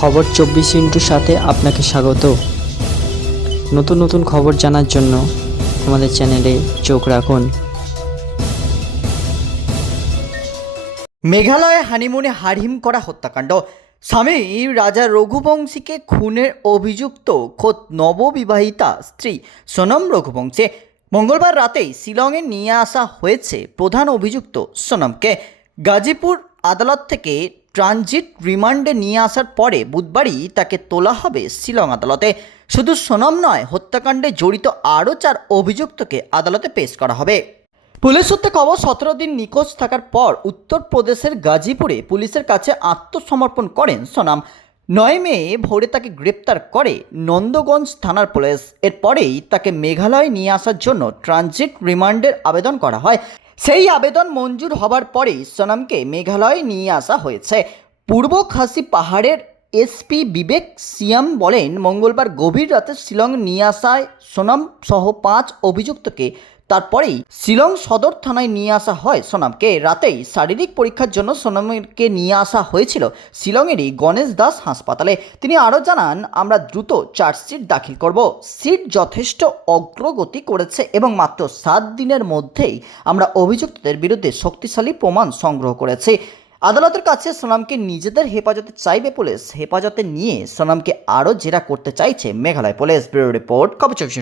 খবর চব্বিশ ইন্টুর সাথে আপনাকে স্বাগত। নতুন নতুন খবর জানার জন্য আমাদের চ্যানেলে চোখ রাখুন। মেঘালয়ে হানিমুনে হারহিম করা হত্যাকাণ্ড। স্বামী রাজা রঘুবংশীকে খুনের অভিযুক্ত খোদ নববিবাহিতা স্ত্রী সোনম রঘুবংশী মঙ্গলবার রাতেই শিলংয়ে নিয়ে আসা হয়েছে প্রধান অভিযুক্ত সোনমকে। গাজীপুর আদালত থেকে ট্রানজিট রিমান্ডে নিয়ে আসার পরে বুধবারই তাকে তোলা হবে শিলং আদালতে। শুধু সোনম নয়, হত্যাকাণ্ডে জড়িত আরও চার অভিযুক্তকে আদালতে পেশ করা হবে। পুলিশ সূত্রে খবর, সতেরো দিন নিখোঁজ থাকার পর উত্তরপ্রদেশের গাজীপুরে পুলিশের কাছে আত্মসমর্পণ করেন সোনাম। নয় মে ভোরে তাকে গ্রেপ্তার করে নন্দগঞ্জ থানার পুলিশ। এরপরেই তাকে মেঘালয়ে নিয়ে আসার জন্য ট্রানজিট রিমান্ডের আবেদন করা হয়। সেই আবেদন মঞ্জুর হবার পরে সোনামকে মেঘালয়ে নিয়ে আসা হয়েছে। পূর্ব খাসি পাহাড়ের এসপি বিবেক সিয়াম বলেন, মঙ্গলবার গভীর রাতে শিলং নিয়ে আসায় সোনাম সহ পাঁচ অভিযুক্তকে তারপরেই শিলং সদর থানায় নিয়ে আসা হয় সোনামকে। রাতেই শারীরিক পরীক্ষার জন্য সোনামকে নিয়ে আসা হয়েছিল শিলংয়েরই গণেশ দাস হাসপাতালে। তিনি আরও জানান, আমরা দ্রুত চার্জশিট দাখিল করব। সিট যথেষ্ট অগ্রগতি করেছে এবং মাত্র সাত দিনের মধ্যেই আমরা অভিযুক্তদের বিরুদ্ধে শক্তিশালী প্রমাণ সংগ্রহ করেছি। আদালতের কাছে সোনামকে নিজেদের হেফাজতে চাইবে পুলিশ। হেফাজতে নিয়ে সোনামকে আরও জেরা করতে চাইছে মেঘালয় পুলিশ। ব্যুরো রিপোর্ট খবর চব্বিশ